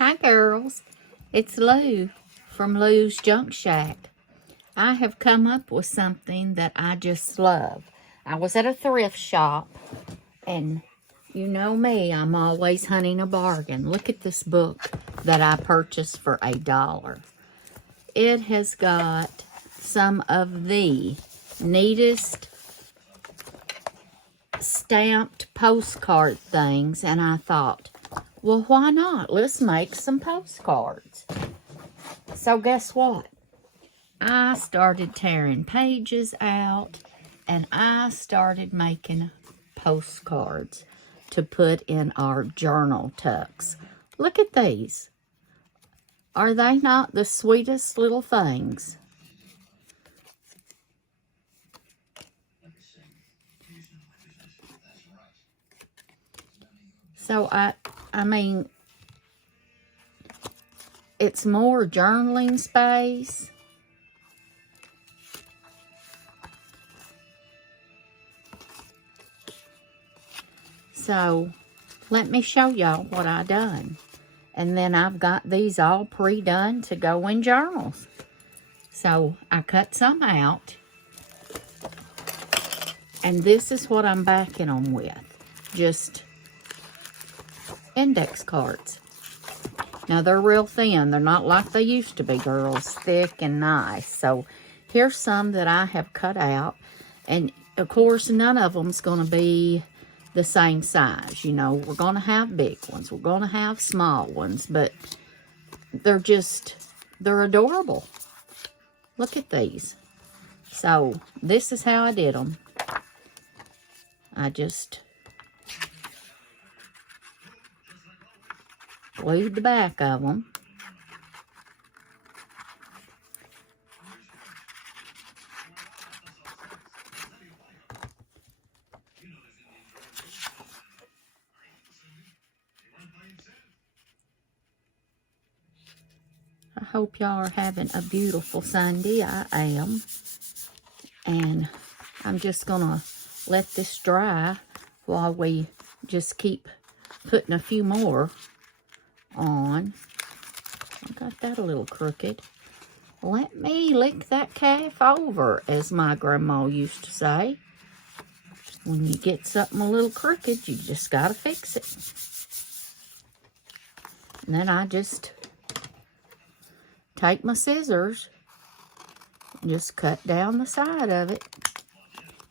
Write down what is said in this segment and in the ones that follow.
Hi girls, it's Lou from Lou's Junk Shack. I have come up with something that I just love. I was at a thrift shop and you know me, I'm always hunting a bargain. Look at this book that I purchased for $1. It has got some of the neatest stamped postcard things, and I thought, well, why not? Let's make some postcards. So guess what? I started tearing pages out and I started making postcards to put in our journal tucks. Look at these. Are they not the sweetest little things? So I mean, it's more journaling space. So let me show y'all what I done. And then I've got these all pre-done to go in journals. So I cut some out. And this is what I'm backing them with. Just index cards. Now they're real thin. They're not like they used to be, girls. Thick and nice. So here's some that I have cut out. And of course, none of them's going to be the same size. You know, we're going to have big ones. We're going to have small ones. But they're adorable. Look at these. So this is how I did them. I just glued the back of them. I hope y'all are having a beautiful Sunday. I am. And I'm just going to let this dry while we just keep putting a few more on. I got that a little crooked. Let me lick that calf over, as my grandma used to say. When you get something a little crooked, you just got to fix it. And then I just take my scissors and just cut down the side of it.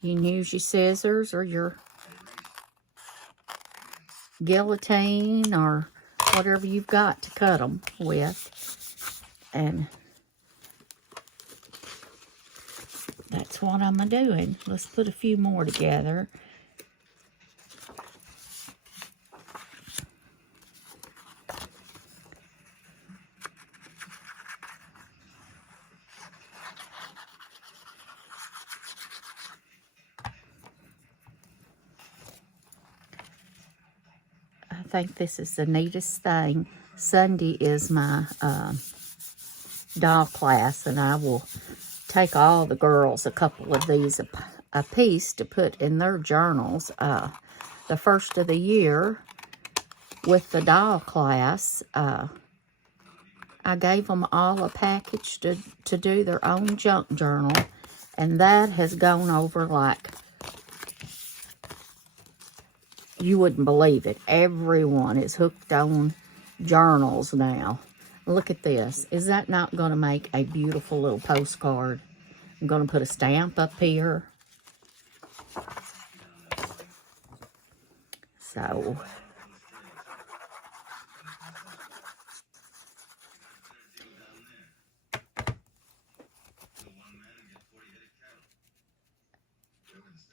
You can use your scissors or your guillotine or whatever you've got to cut them with. And that's what I'm doing. Let's put a few more together. I think this is the neatest thing. Sunday is my doll class, and I will take all the girls a couple of these a piece to put in their journals. The first of the year with the doll class, I gave them all a package to do their own junk journal, and that has gone over like you wouldn't believe it. Everyone is hooked on journals now. Look at this. Is that not going to make a beautiful little postcard? I'm going to put a stamp up here. So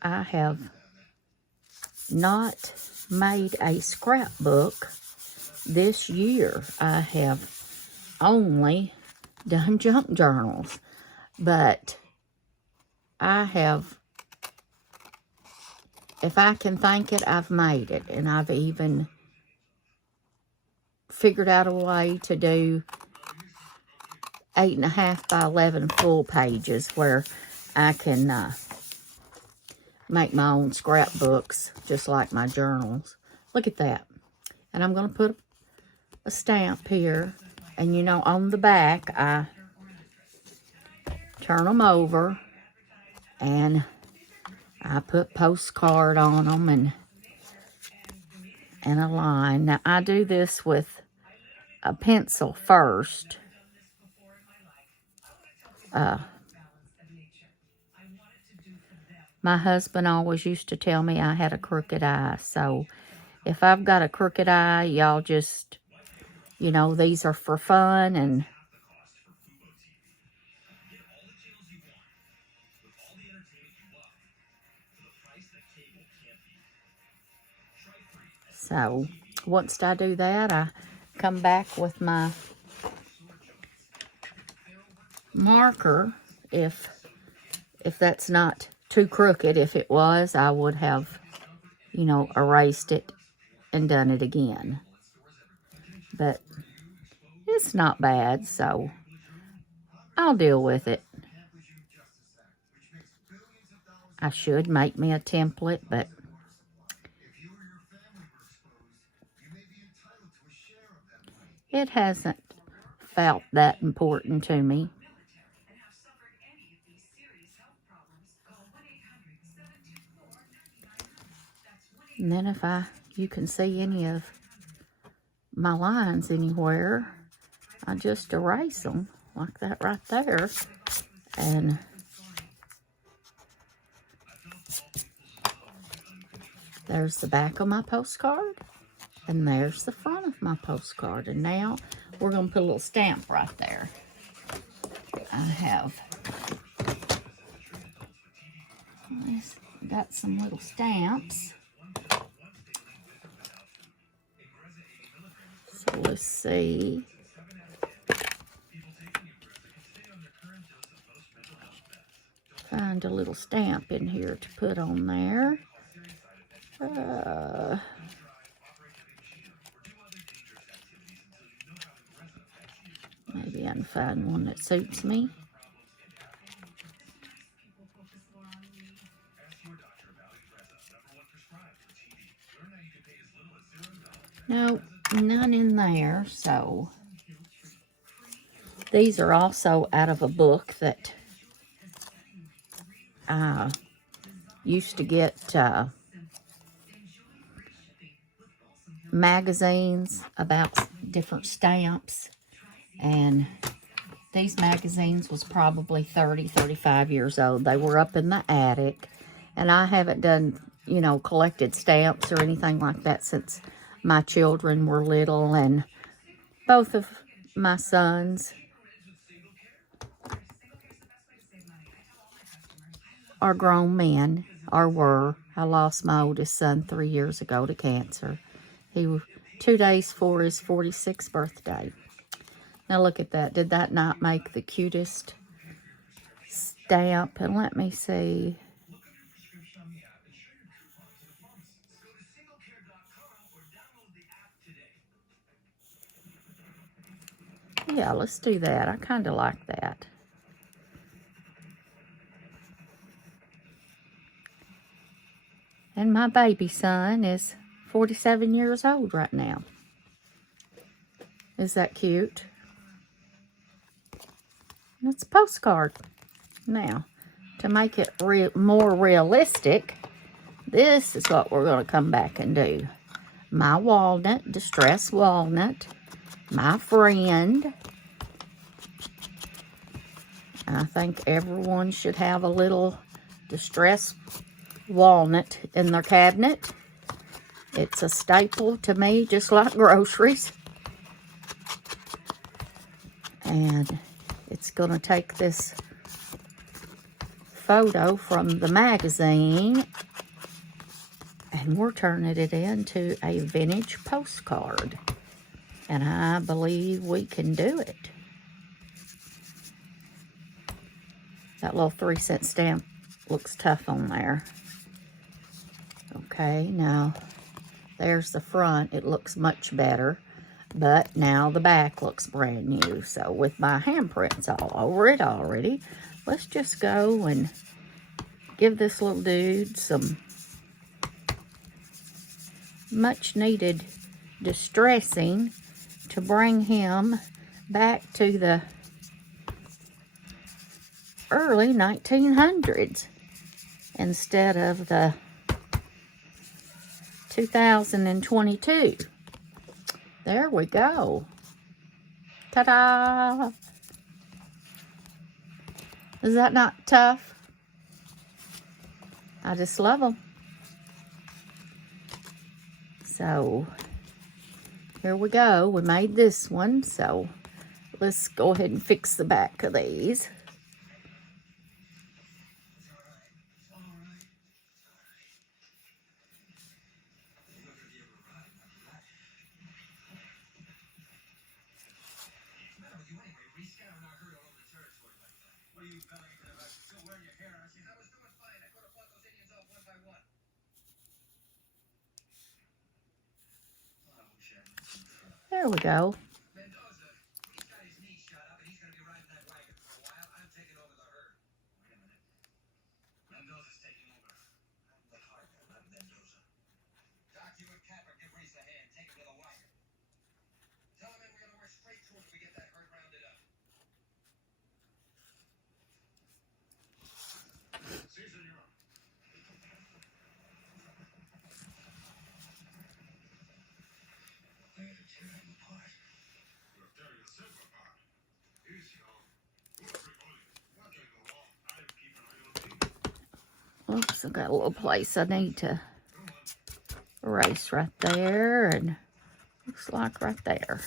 I have not made a scrapbook this year. I have only done junk journals, but I have, if I can think it, I've made it. And I've even figured out a way to do 8.5 by 11 full pages where I can make my own scrapbooks just like my journals. Look at that. And I'm going to put a stamp here, and you know, on the back, I turn them over, and I put postcard on them and a line. Now, I do this with a pencil first. My husband always used to tell me I had a crooked eye, so if I've got a crooked eye, y'all just, you know, these are for fun. And so once I do that, I come back with my marker. If that's not too crooked, if it was, I would have, you know, erased it and done it again. But it's not bad, so I'll deal with it. I should make me a template, but it hasn't felt that important to me. And then if you can see any of my lines anywhere, I just erase them like that right there. And there's the back of my postcard, and there's the front of my postcard. And now we're going to put a little stamp right there. I have got some little stamps. So let's see. Find a little stamp in here to put on there. Maybe I can find one that suits me. No, none in there. So these are also out of a book that I used to get magazines about different stamps, and these magazines was probably 35 years old. They were up in the attic, and I haven't done, you know, collected stamps or anything like that since my children were little, and both of my sons are grown men, or were. I lost my oldest son 3 years ago to cancer. He was 2 days for his 46th birthday. Now look at that. Did that not make the cutest stamp? And let me see. Yeah, let's do that. I kind of like that. And my baby son is 47 years old right now. Is that cute? It's a postcard. Now, to make it more realistic, this is what we're going to come back and do. My walnut, distressed walnut. My friend. I think everyone should have a little distressed walnut in their cabinet. It's a staple to me, just like groceries. And it's going to take this photo from the magazine, and we're turning it into a vintage postcard. And I believe we can do it. That little 3-cent stamp looks tough on there. Okay, now there's the front. It looks much better. But now the back looks brand new. So with my handprints all over it already, let's just go and give this little dude some much needed distressing to bring him back to the early 1900s instead of the 2022. There we go. Ta-da! Is that not tough? I just love them. So, here we go. We made this one, so let's go ahead and fix the back of these. There we go. Oops, I've got a little place I need to erase right there, and looks like right there.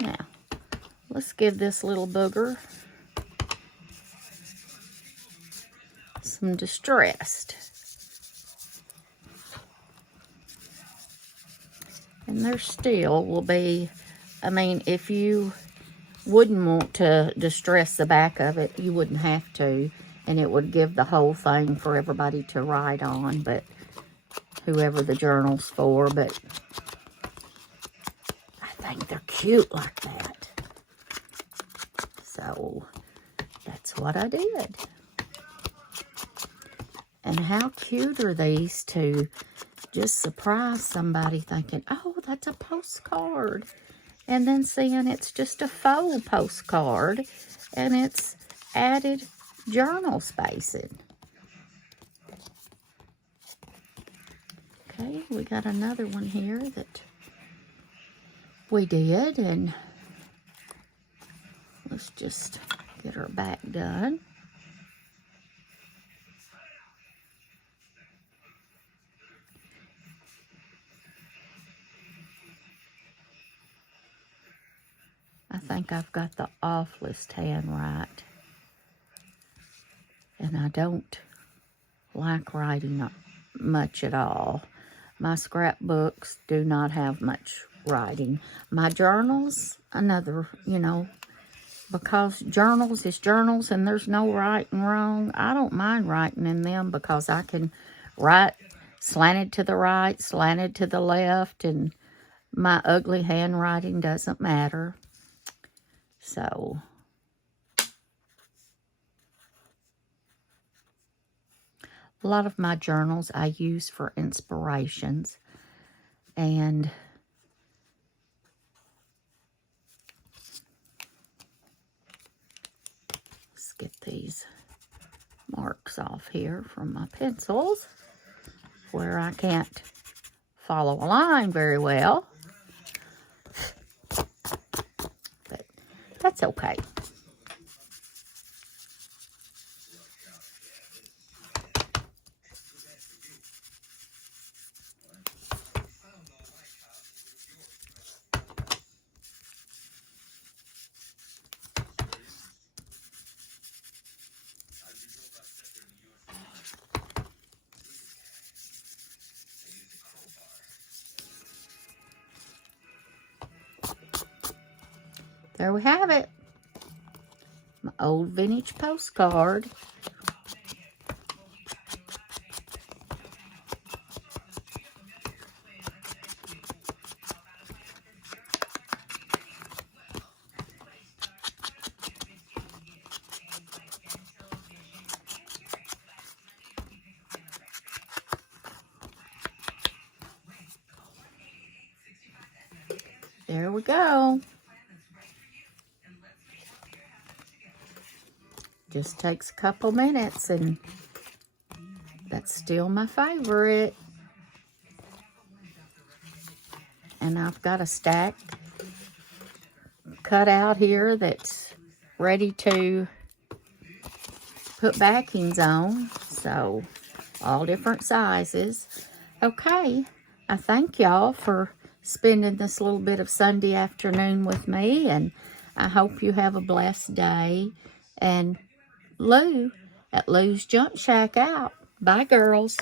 Now, let's give this little booger some distressed. And there still will be, I mean, if you wouldn't want to distress the back of it, you wouldn't have to, and it would give the whole thing for everybody to write on, but whoever the journal's for. But I think they're cute like that, so that's what I did. And how cute are these to just surprise somebody thinking, oh, that's a postcard. And then seeing it's just a faux postcard and it's added journal spacing. Okay, we got another one here that we did, and let's just get her back done. I think I've got the awfulest handwrite, and I don't like writing much at all. My scrapbooks do not have much writing. My journals, another, you know, because journals is journals and there's no right and wrong. I don't mind writing in them because I can write slanted to the right, slanted to the left, and my ugly handwriting doesn't matter. So, a lot of my journals I use for inspirations, and let's get these marks off here from my pencils where I can't follow a line very well. But that's okay. There we have it. My old vintage postcard. There we go. Just takes a couple minutes, and that's still my favorite. And I've got a stack cut out here that's ready to put backings on. So, all different sizes. Okay, I thank y'all for spending this little bit of Sunday afternoon with me, and I hope you have a blessed day. And Lou at Lou's Jump Shack out. Bye, girls.